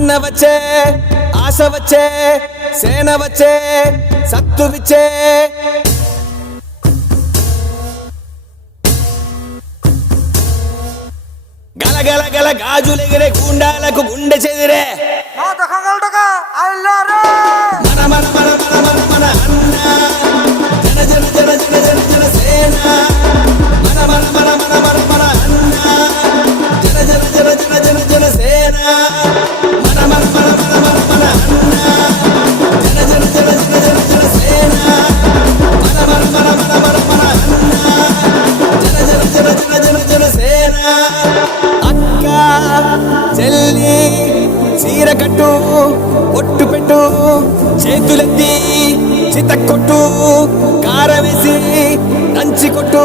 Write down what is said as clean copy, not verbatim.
అన్న వచ్చే ఆశ వచ్చే సేన వచ్చే సత్తు విచ్చే గల గల గల గాజులెగిరే గుండాలకు గుండె చెదిరే మన మన మన మన మన మన అన్న జన జన జన జన జన జన సేన మన మన మన మన మన మన అన్న జన జన జన జన జన జన సేన మన మన మన మన మన మన అన్న జన జన జన జన జన జన సేన మన మన మన మన మన మన అన్న జన జన జన జన జన జన సేన అక్క చెల్లి చీర కట్టు ఒట్టు పెట్టు చేతులెత్తి చిత కొట్టు కారం వేసి దంచి కొట్టు